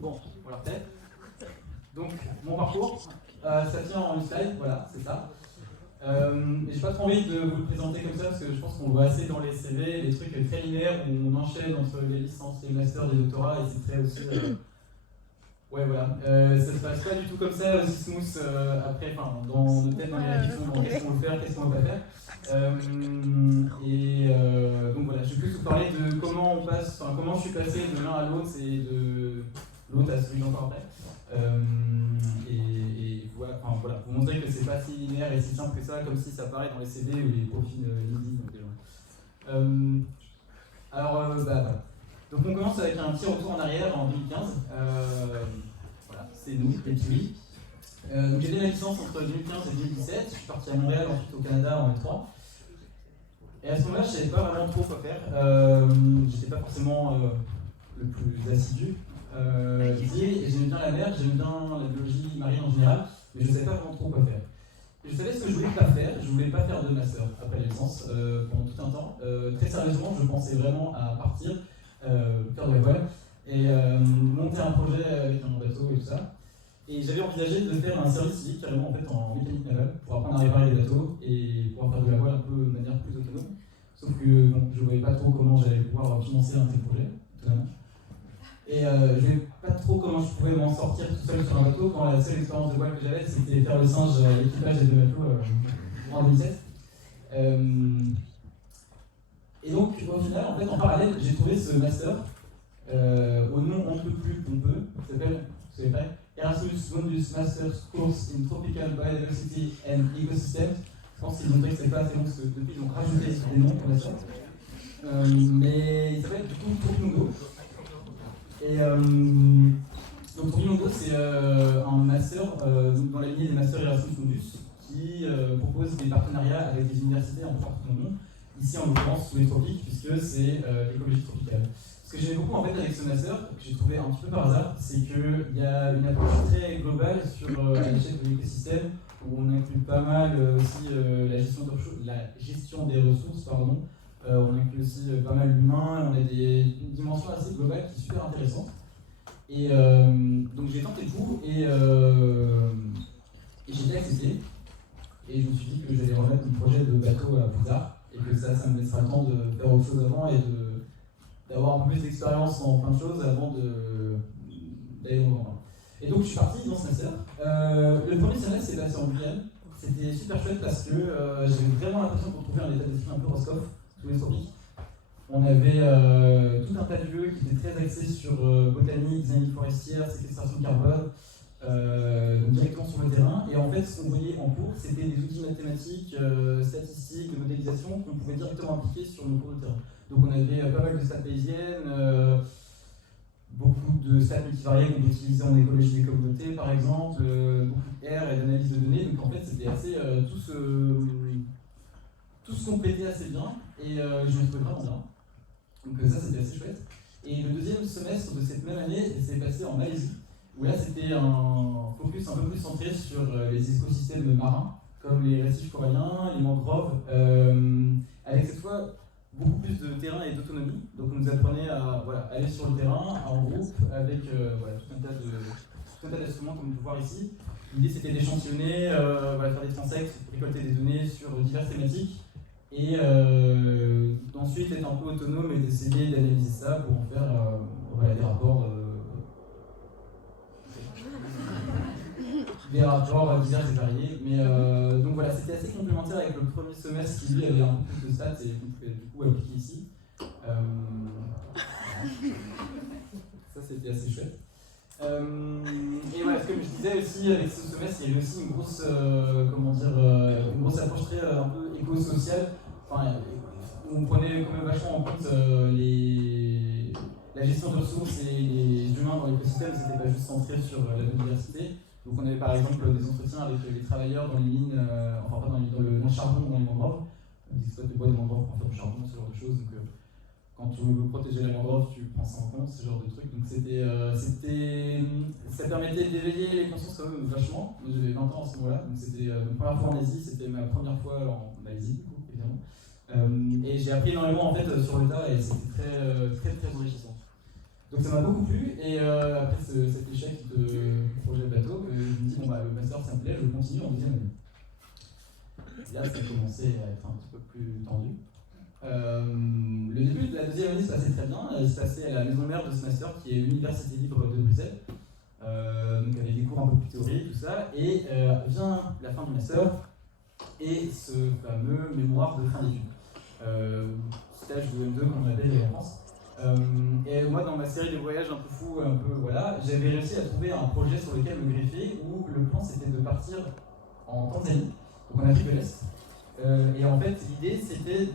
Bon, voilà, peut-être. Donc, mon parcours, ça tient en une slide, voilà, c'est ça. Mais j'ai pas trop envie de vous le présenter comme ça parce que je pense qu'on le voit assez dans les CV, les trucs très linéaires où on enchaîne entre les licences, les masters, les doctorats et c'est très aussi. Ouais, voilà. Ça se passe pas du tout comme ça, aussi smooth après, enfin, dans nos têtes, dans les réflexions, dans qu'est-ce qu'on veut faire, qu'est-ce qu'on va pas faire. Donc voilà, je vais plus vous parler de comment on passe, enfin, comment je suis passé de l'un à l'autre et de l'autre à celui encore après. Voilà, enfin, voilà, vous montrer que c'est pas si linéaire et si simple que ça, comme si ça paraît dans les CV ou les profils LinkedIn. Donc, voilà. Donc on commence avec un petit retour en arrière en 2015. Voilà, c'est nous, les Kiwis. Donc j'ai fait ma licence entre 2015 et 2017. Je suis parti à Montréal, ensuite au Canada en F3. Et à ce moment-là, je ne savais pas vraiment trop quoi faire. J'étais pas forcément le plus assidu. J'aimais bien la mer, j'aimais bien la biologie marine en général, mais je ne savais pas vraiment trop quoi faire. Et je savais ce que je voulais pas faire. Je voulais pas faire de master après la licence pendant tout un temps. Très sérieusement, je pensais vraiment à partir, faire de la voile et monter un projet avec un bateau et tout ça. Et j'avais envisagé de faire un service civique carrément en fait en mécanique navale pour apprendre à réparer les bateaux et pouvoir faire de la voile un peu de manière plus autonome. Sauf que bon, je ne voyais pas trop comment j'allais pouvoir financer un tel projet, totalement. Et je ne voyais pas trop comment je pouvais m'en sortir tout seul sur un bateau quand la seule expérience de voile que j'avais c'était faire le singe à l'équipage des deux bateaux en 2007. Et donc au final, en fait, en parallèle, j'ai trouvé ce master au nom un peu plus pompeux, qui s'appelle, vous savez pas, Erasmus Mundus Master's Course in Tropical Biodiversity and Ecosystems. Je pense qu'ils ont dit que c'est pas assez long parce que depuis ils ont rajouté des noms pour la sorte. Mais il s'appelle du coup Tropimundo. Et donc Tropimundo c'est un master dans la lignée des masters Erasmus Mundus qui propose des partenariats avec des universités un peu partout dans le monde. Ici en l'occurrence sous les tropiques puisque c'est l'écologie tropicale. Ce que j'aime beaucoup en fait avec ce master, que j'ai trouvé un petit peu par hasard, c'est qu'il y a une approche très globale sur l'échelle de l'écosystème, où on inclut pas mal aussi la gestion des ressources, pardon. On inclut aussi pas mal l'humain, on a une dimension assez globale qui est super intéressante. Et donc j'ai tenté le coup et j'ai été accepté. Et je me suis dit que j'allais remettre mon projet de bateau plus tard, et que ça me laissera le temps de faire autre chose avant et d'avoir un peu plus d'expérience en plein de choses avant d'aller au grand. Et donc je suis parti dans ce master. Le premier semestre s'est passé en Guyane. C'était super chouette parce que j'avais vraiment l'impression de retrouver un état d'esprit un peu Roscoff, sous les tropiques. On avait tout un tas de lieux qui étaient très axés sur botanique, dynamique forestière, séquestration de carbone, donc directement sur le terrain. Et en fait, ce qu'on voyait en cours, c'était des outils mathématiques, statistiques, de modélisation qu'on pouvait directement appliquer sur nos cours de terrain. Donc on avait pas mal de stats bayésiennes, beaucoup de stats multivariées qu'on utilisait en écologie des communautés par exemple, beaucoup de R et d'analyse de données. Donc en fait c'était assez tout se complétait assez bien et je me trouvais vraiment bien. Donc ça c'était assez chouette. Et le deuxième semestre de cette même année s'est passé en Malaisie, où là c'était un focus un peu plus centré sur les écosystèmes marins, comme les récifs coralliens, les mangroves, avec cette fois beaucoup plus de terrain et d'autonomie. Donc on nous apprenait à aller sur le terrain en groupe avec tout un tas d'instruments comme on peut voir ici. L'idée c'était d'échantillonner, faire des transects, récolter des données sur diverses thématiques et d'ensuite être un peu autonome et d'essayer d'analyser ça pour en faire des rapports divers et variés. Mais donc voilà, c'était assez complémentaire avec le premier semestre qui lui avait un peu plus de stats et qu'on pouvait du coup appliquer ici. Ça c'était assez chouette. Et voilà, comme je disais aussi, avec ce semestre, il y avait aussi une grosse, une grosse approche très un peu éco-sociale. Enfin, on prenait quand même vachement en compte la gestion de ressources et les humains dans l'écosystème, c'était pas juste centré sur la biodiversité. Donc on avait par exemple des entretiens avec les travailleurs dans les mines, enfin pas dans le charbon ou dans les mangroves. Ils exploitent le bois des mangroves pour faire du charbon, ce genre de choses. Donc, quand tu veux protéger la mangrove, tu prends ça en compte, ce genre de trucs. Donc ça permettait d'éveiller les consciences quand même vachement. Moi j'avais 20 ans à ce moment-là, donc c'était ma première fois en Asie, c'était ma première fois en Malaisie du coup, évidemment. Et j'ai appris énormément en fait sur le tas et c'était très enrichissant. Donc ça m'a beaucoup plu, et après cet échec de projet bateau, je me dis, bon bah le master ça me plaît, je continue en deuxième année. Et là ça a commencé à être un petit peu plus tendu. Le début de la deuxième année se passait très bien, il se passait à la maison mère de ce master qui est l'Université libre de Bruxelles, donc avec des cours un peu plus théoriques, tout ça, et vient la fin du master et ce fameux mémoire de fin d'études, stage de M2 comme on l'appelle en France. Et moi, dans ma série de voyages un peu fous, voilà, j'avais réussi à trouver un projet sur lequel me greffer où le plan c'était de partir en Tanzanie, donc en Afrique de l'Est. Et en fait, l'idée c'était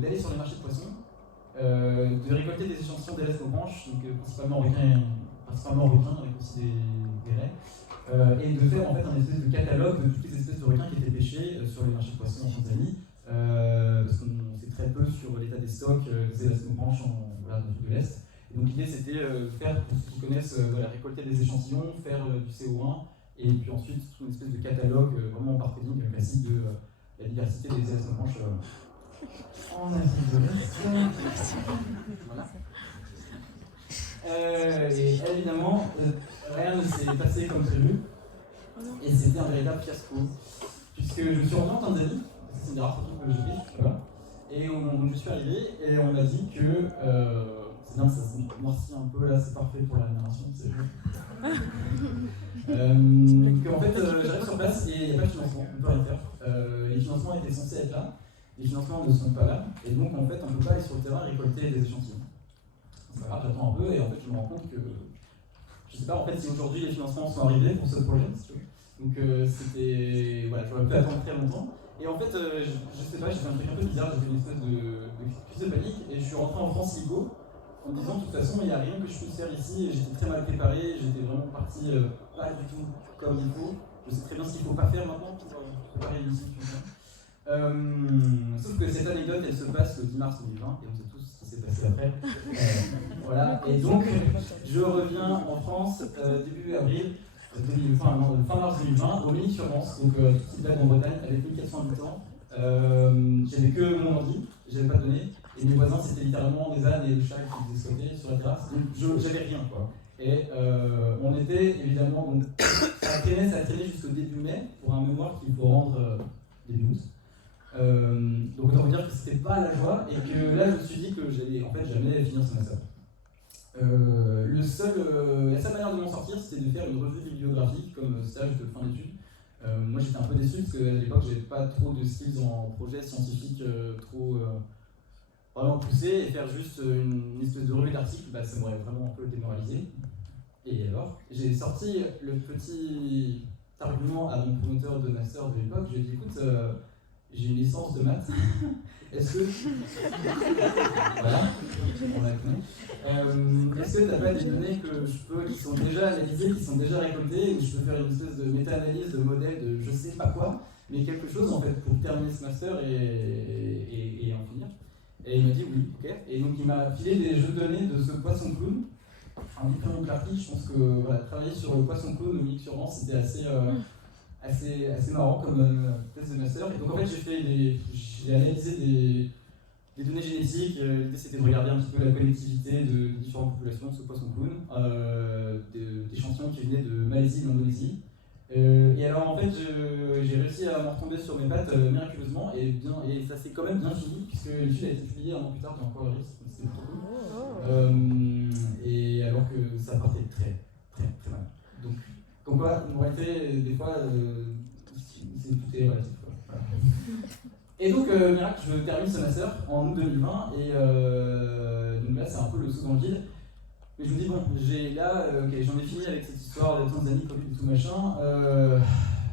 d'aller sur les marchés de poissons, de récolter des échantillons d'élasmobranches, donc principalement requins, avec aussi des raies, et de faire en fait un espèce de catalogue de toutes les espèces de requins qui étaient pêchés sur les marchés de poissons en Tanzanie. Parce qu'on sait très peu sur l'état des stocks des élasmobranches en Afrique de l'Est. Et donc l'idée c'était faire, pour ceux qui connaissent, récolter des échantillons, faire du CO1, et puis ensuite une espèce de catalogue vraiment par coding classique de la diversité des élasmobranches en Afrique de l'Est. Voilà. Et évidemment, rien ne s'est passé comme prévu, et c'était un véritable fiasco, puisque je suis rentré en Tanzanie. C'est une des rares photos que j'ai fait, voilà. Et je suis arrivé et on m'a dit que c'est bien, ça se noircit un peu là, c'est parfait pour la narration, c'est qu'en fait j'arrive sur place et il n'y a pas de financement, on ne peut rien faire. Les financements étaient censés être là, les financements ne sont pas là, et donc en fait on ne peut pas aller sur le terrain et récolter des échantillons. C'est pas grave, j'attends un peu et en fait je me rends compte que je ne sais pas en fait si aujourd'hui les financements sont arrivés pour ce projet, si tu veux. Donc c'était, voilà, j'aurais pu attendre très longtemps. Et en fait, je sais pas, j'ai fait un truc un peu bizarre, j'ai fait une espèce de crise de panique et je suis rentré en France illico en me disant de toute façon il n'y a rien que je puisse faire ici, et j'étais très mal préparé, j'étais vraiment parti pas du tout comme il faut. Je sais très bien ce qu'il ne faut pas faire maintenant pour préparer une mission. Sauf que cette anecdote elle se passe le 10 mars 2020 et on sait tous ce qui s'est passé après. Voilà, et donc je reviens en France début avril. Fin mars 2020, au Mini-sur-Rance, donc toute petite blague en Bretagne, avec 1400 habitants. J'avais que mon ordi, j'avais pas de données, et mes voisins c'était littéralement des ânes et des chats qui faisaient squatter sur la terrasse, donc j'avais rien quoi. Et on était évidemment, donc, ça a traîné jusqu'au début mai pour un mémoire qu'il faut rendre début août. Donc autant vous dire que c'était pas la joie, et que là je me suis dit que j'allais en fait jamais finir ce master. La seule manière de m'en sortir, c'était de faire une revue bibliographique comme stage de fin d'études. Moi j'étais un peu déçu parce qu'à l'époque j'avais pas trop de skills en projet scientifique trop vraiment poussé, et faire juste une espèce de revue d'articles, bah, ça m'aurait vraiment un peu démoralisé. Et alors, j'ai sorti le petit argument à mon promoteur de master de l'époque, je lui ai dit écoute, j'ai une licence de maths, est-ce que... voilà, on la connaît. Est-ce que tu n'as pas des données qui sont déjà analysées, qui sont déjà récoltées, où je peux faire une espèce de méta-analyse de modèle de je sais pas quoi, mais quelque chose en fait pour terminer ce master et en finir. Et il m'a dit oui, ok. Et donc il m'a filé des jeux de données de ce poisson clown, un diplôme graphique. Je pense que voilà, travailler sur le poisson clown au Mini-sur-Rance, c'était assez marrant comme thèse de master. Et donc en fait j'ai analysé des données génétiques. L'idée c'était de regarder un petit peu la connectivité de différentes populations de ce poisson clown, d'échantillons qui venaient de Malaisie et d'Indonésie. Et alors en fait j'ai réussi à m'en retomber sur mes pattes miraculeusement, et ça s'est quand même bien fini puisque l'étude a été publiée un an plus tard dans Quareris, c'était trop cool. Et alors que ça partait très mal. Donc comme quoi, en réalité, des fois, tout est relatif. Voilà. Et donc, miracle, je termine ce master en août 2020, et donc là, c'est un peu le saut dans le vide. Mais je me dis, bon, j'en ai fini avec cette histoire de Tanzanie, Covid et tout machin.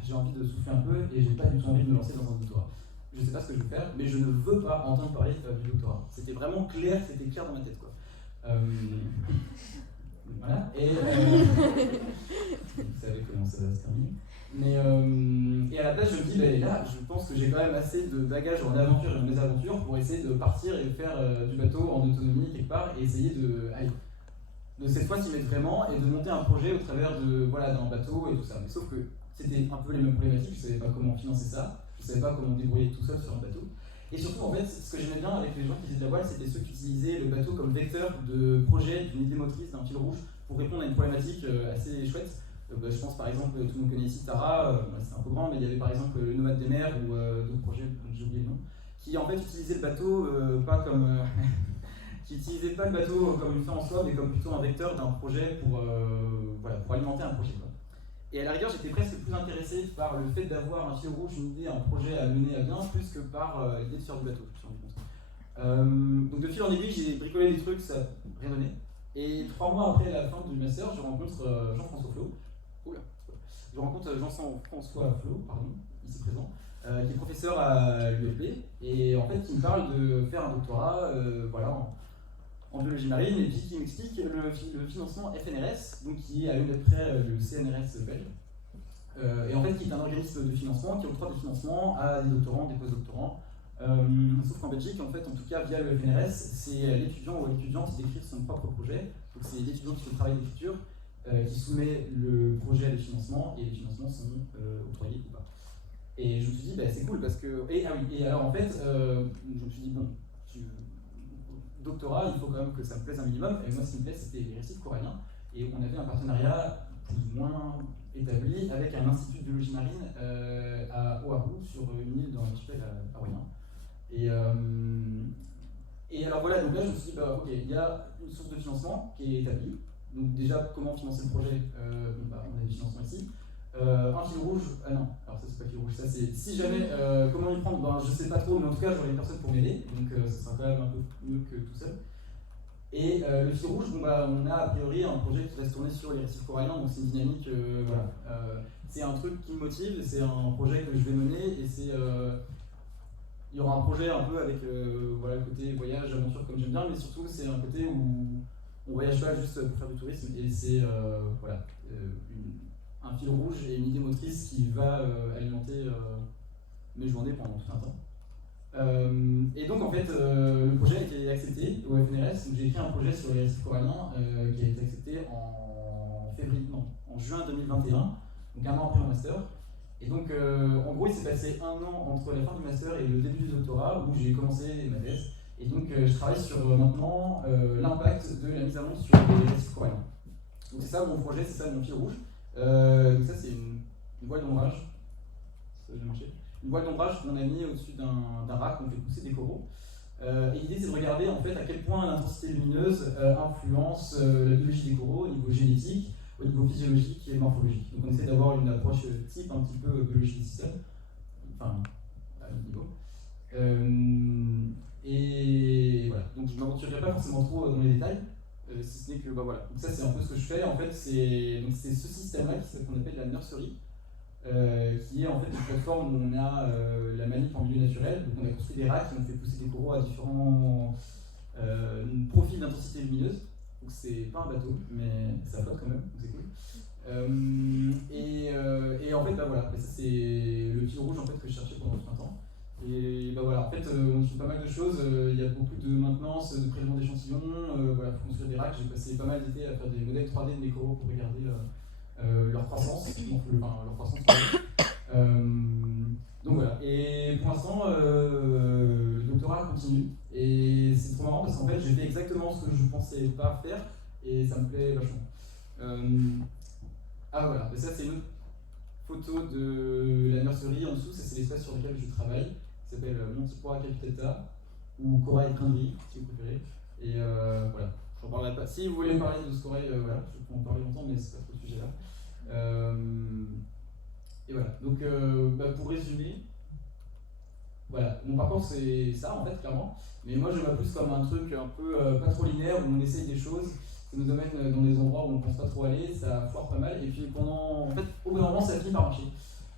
J'ai envie de souffler un peu, et j'ai pas du tout envie de me lancer dans un doctorat. Je sais pas ce que je vais faire, mais je ne veux pas entendre parler du doctorat. C'était vraiment clair, c'était clair dans ma tête, quoi. Voilà, et vous savez comment ça va se terminer. Et à la place, je me dis, là, je pense que j'ai quand même assez de bagages en aventure et en mésaventure pour essayer de partir et faire du bateau en autonomie quelque part, et essayer de cette fois s'y mettre vraiment et de monter un projet au travers d'un bateau et tout ça. Mais sauf que c'était un peu les mêmes problématiques, je ne savais pas comment financer ça, je ne savais pas comment me débrouiller tout seul sur un bateau. Et surtout, en fait, ce que j'aimais bien avec les gens qui faisaient de la voile, c'était ceux qui utilisaient le bateau comme vecteur de projet d'une idée motrice, d'un fil rouge, pour répondre à une problématique assez chouette. Je pense par exemple, tout le monde connaît ici Tara, c'est un peu grand, mais il y avait par exemple le Nomade des mers ou d'autres projets dont j'ai oublié le nom, qui en fait utilisaient le bateau pas comme qui n'utilisait pas le bateau comme une fin en soi, mais comme plutôt un vecteur d'un projet pour, voilà, pour alimenter un projet, quoi. Et à la rigueur, j'étais presque plus intéressé par le fait d'avoir un fil rouge, une idée, un projet à mener à bien, plus que par l'idée de faire du bateau, je me suis rendu compte. Donc de fil en aiguille, j'ai bricolé des trucs, ça n'a rien donné. Et 3 mois après la fin du master, je rencontre Jean-François Flo. Oula. Je rencontre Jean-François Flo, pardon, ici présent, qui est professeur à l'ULB, et en fait qui me parle de faire un doctorat voilà, en biologie marine, et puis qui m'explique le financement FNRS, donc qui est à l'une près le CNRS belge, et en fait qui est un organisme de financement qui octroie des financements à des doctorants, des postdoctorants, sauf qu'en Belgique, en fait, en tout cas via le FNRS, c'est l'étudiant ou l'étudiante qui décrit son propre projet, donc c'est l'étudiant qui fait le travail d'écriture, qui soumet le projet à des financements, et les financements sont octroyés ou pas. Et je me suis dit, bah, c'est cool parce que. Et alors en fait, je me suis dit, bon, doctorat, il faut quand même que ça me plaise un minimum, et moi ce qui me plaît, c'était les récifs coralliens, et on avait un partenariat plus ou moins établi avec un institut de biologie marine à Oahu, sur une île dans l'archipel hawaïen. Et alors voilà, donc là je me suis dit, bah, ok, il y a une source de financement qui est établie. Donc déjà, comment financer le projet, on a des financements ici. Un fil rouge, non, alors ça c'est pas fil rouge, ça c'est, si jamais, comment y prendre, ben, je sais pas trop, mais en tout cas j'aurai une personne pour m'aider, donc ça sera quand même un peu mieux que tout seul. Et le fil rouge, bon, bah, on a a priori un projet qui va se tourner sur les récifs coralliens, donc c'est une dynamique, voilà. C'est un truc qui me motive, c'est un projet que je vais mener, et c'est... il y aura un projet un peu avec voilà, le côté voyage, aventure comme j'aime bien, mais surtout c'est un côté où on voyage pas juste pour faire du tourisme, et c'est voilà, un fil rouge et une idée motrice qui va alimenter mes journées pendant tout un temps. Et donc en fait, le projet a été accepté au FNRS, donc j'ai écrit un projet sur les récifs coralliens qui a été accepté en juin 2021, donc un an après mon master. Et donc en gros il s'est passé 1 an entre la fin du master et le début du doctorat où j'ai commencé ma thèse. Et donc je travaille sur maintenant l'impact de la mise à monde sur les récifs coralliens. Donc c'est ça mon projet, c'est ça mon fil rouge. Donc ça c'est une voile d'ombrage. Ça va marcher. Une voile d'ombrage qu'on a mis au-dessus d'un rack, on fait pousser des coraux. Et l'idée c'est de regarder en fait à quel point l'intensité lumineuse influence la biologie des coraux au niveau génétique, au niveau physiologique et morphologique. Donc on essaie d'avoir une approche type un petit peu biologie du système, enfin à ce niveau. Et voilà, donc je ne m'aventurerai pas forcément trop dans les détails, si ce n'est que bah, voilà. Donc ça c'est un peu ce que je fais. En fait c'est ce système-là qu'on appelle la nursery. Qui est en fait une plateforme où on a la manip en milieu naturel. Donc on a construit des racks et on fait pousser des coraux à différents profils d'intensité lumineuse. Donc c'est pas un bateau, mais ça flotte quand même, donc c'est cool. Et en fait, bah voilà, ça c'est le fil rouge en fait, que je cherchais pendant tout un temps. Et bah voilà, en fait, on fait pas mal de choses. Il y a beaucoup de maintenance, de prélèvement d'échantillons. Voilà, pour construire des racks, j'ai passé pas mal d'été à faire des modèles 3D de mes coraux pour regarder leur croissance, leur croissance. Donc voilà, et pour l'instant, le doctorat continue, et c'est trop marrant parce qu'en fait j'ai fait exactement ce que je pensais pas faire, et ça me plaît vachement. Ah voilà, et ça c'est une autre photo de la nurserie en dessous, ça c'est l'espace sur lequel je travaille, qui s'appelle Montipois Capitata, ou Corail Crinderie, si vous préférez, et voilà. J'en parlerai pas. Si vous voulez me parler de ce corail, voilà, je peux en parler longtemps, mais c'est pas trop le sujet là. Et voilà, donc pour résumer, voilà, mon parcours c'est ça en fait, clairement, mais moi je vois plus comme un truc un peu pas trop linéaire où on essaye des choses, ça nous amène dans des endroits où on pense pas trop aller, ça foire pas mal, et puis en fait, au bout d'un moment ça finit par marcher.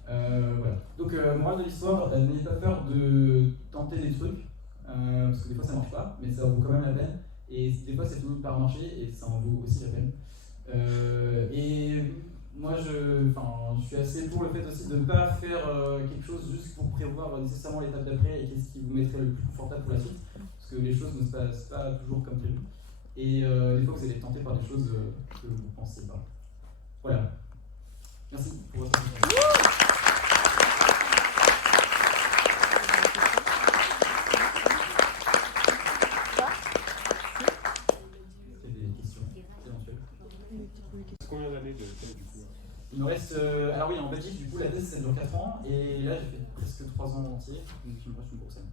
Voilà. Donc, morale de l'histoire, n'ayez pas peur de tenter des trucs, parce que des fois ça marche pas, mais ça vaut quand même la peine, et des fois ça finit par marcher, et ça en vaut aussi la peine. Et moi je suis assez pour le fait aussi de ne pas faire quelque chose juste pour prévoir nécessairement l'étape d'après et qu'est-ce qui vous mettrait le plus confortable pour la suite, parce que les choses ne se passent pas toujours comme prévu. Et des fois vous allez être tenté par des choses que vous ne pensiez pas. Voilà. Merci pour votre attention. Il me reste. Alors oui, en Belgique, du coup, la thèse ça dure 4 ans, et là j'ai fait presque 3 ans entiers, donc il me reste une grosse année.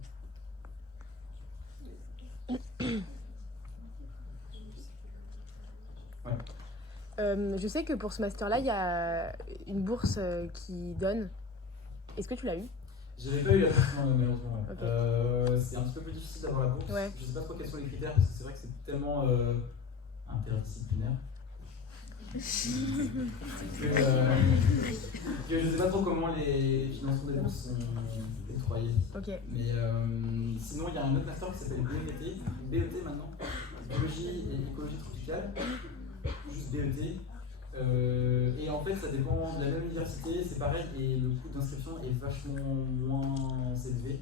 Ouais. Je sais que pour ce master-là, il y a une bourse qui donne. Est-ce que tu l'as eu? J'avais pas eu la bourse, malheureusement. Ouais. Okay. C'est un petit peu plus difficile d'avoir la bourse. Ouais. Je sais pas trop quels sont les critères, parce que c'est vrai que c'est tellement interdisciplinaire. que je sais pas trop comment les financements des bourses sont octroyés. Okay. Mais sinon, il y a un autre master qui s'appelle BET maintenant, biologie et écologie tropicale, juste BET. Et en fait, ça dépend de la même université, c'est pareil, et le coût d'inscription est vachement moins élevé.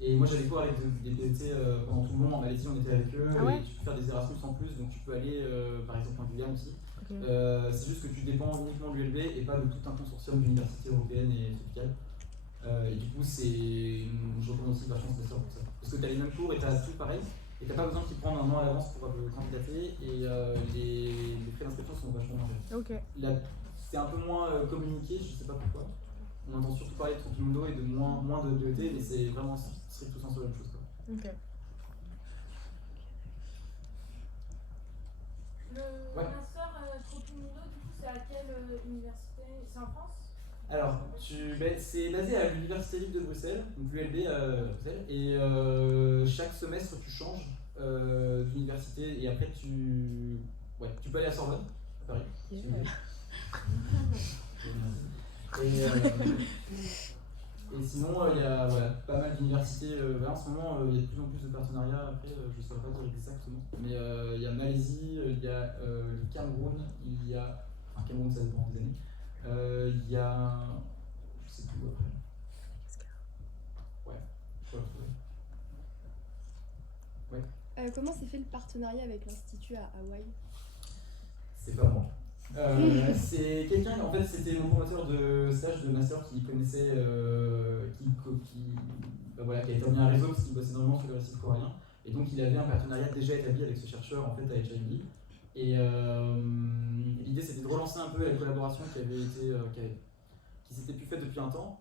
Et moi, j'avais cours avec des BET pendant tout le long en Malaisie, on était avec eux, ouais. et tu peux faire des Erasmus en plus, donc tu peux aller par exemple en Guyane aussi. Okay. C'est juste que tu dépends uniquement de l'ULB et pas de tout un consortium d'universités européennes et tropicales. Et du coup, je recommande aussi vachement ce master pour ça. Parce que tu as les mêmes cours et tu as tout pareil. Et tu n'as pas besoin de t'y prendre un an à l'avance pour candidater. Et les frais d'inscription sont vachement moins chers. Okay. C'est un peu moins communiqué, je sais pas pourquoi. On entend surtout parler de Tropimundo et de moins de BET, mais c'est vraiment strict tout sens la même chose. Quoi. Okay. Le master Tropimundo, du coup, c'est à quelle université? C'est en France? Alors, c'est basé à l'Université libre de Bruxelles, donc l'ULB à Bruxelles, et chaque semestre tu changes d'université et après tu peux aller à Sorbonne, à Paris. Et sinon, il y a pas mal d'universités. En ce moment, il y a de plus en plus de partenariats. Après, je ne saurais pas dire exactement. Mais il y a Malaisie, il y a le Cameroun, il y a. Enfin, Cameroun, ça dépend des années. Il y a. Je sais plus où après. Ouais, je peux retrouver. Ouais. Comment s'est fait le partenariat avec l'Institut à Hawaï? C'est pas moi. C'est quelqu'un, en fait, c'était mon formateur de stage de master qui connaissait, qui a établi un réseau parce qu'il bossait énormément sur le récif corallien. Et donc, il avait un partenariat déjà établi avec ce chercheur en fait à HIMB. Et l'idée, c'était de relancer un peu la collaboration qui s'était plus faite depuis un temps.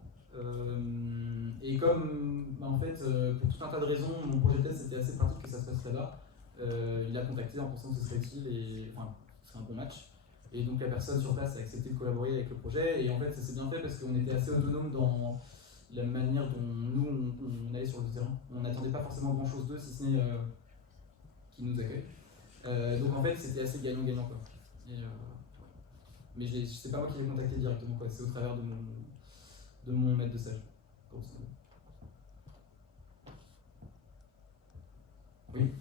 Et comme, en fait, pour tout un tas de raisons, mon projet de thèse c'était assez pratique que ça se passe là-bas, il a contacté en pensant que ce serait utile et enfin, ce serait un bon match. Et donc la personne sur place a accepté de collaborer avec le projet. Et en fait, ça s'est bien fait parce qu'on était assez autonome dans la manière dont nous on allait sur le terrain. On n'attendait pas forcément grand-chose d'eux, si ce n'est qu'ils nous accueillent. Donc en fait, c'était assez gagnant-gagnant quoi. Mais c'est pas moi qui l'ai contacté directement quoi. C'est au travers de mon maître de stage. Oui.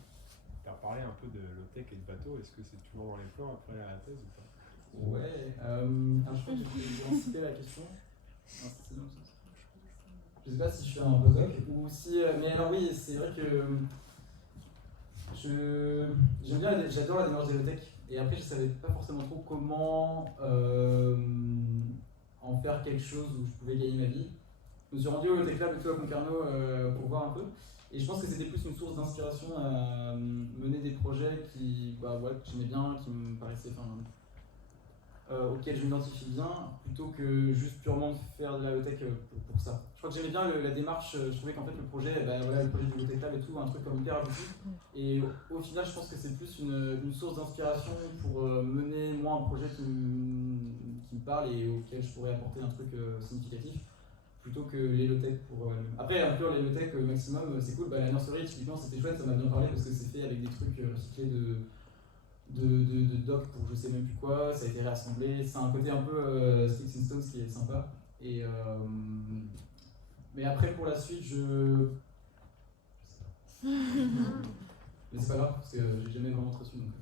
Tu as parlé un peu de low-tech et de bateau, est-ce que c'est toujours dans les plans après la thèse ou pas? Ouais, alors je crois que j'ai anticipé la question. Non, c'est long, ça. Je sais pas si je fais un postdoc ou si. Mais alors, oui, c'est vrai que. J'adore la démarche des low-tech. Et après, je savais pas forcément trop comment en faire quelque chose où je pouvais gagner ma vie. Je me suis rendu au Low-Tech Lab à Concarneau pour voir un peu. Et je pense que c'était plus une source d'inspiration à mener des projets que j'aimais bien, qui me paraissaient, auxquels je m'identifie bien, plutôt que juste purement faire de la low-tech pour ça. Je crois que j'aimais bien la démarche, je trouvais qu'en fait le projet du Low-Tech Lab et tout, un truc comme hyper abouti. Et au final, je pense que c'est plus une source d'inspiration pour mener moi un projet qui me parle et auquel je pourrais apporter un truc significatif. Plutôt que les low-tech pour Après, inclure les low-tech maximum, c'est cool. La nursery, typiquement, c'était chouette, ça m'a bien parlé parce que c'est fait avec des trucs recyclés de doc pour je sais même plus quoi, ça a été réassemblé. C'est un côté un peu Sticks and Stones qui est sympa. Et, mais après, pour la suite, mais c'est pas grave parce que j'ai jamais vraiment reçu. Donc...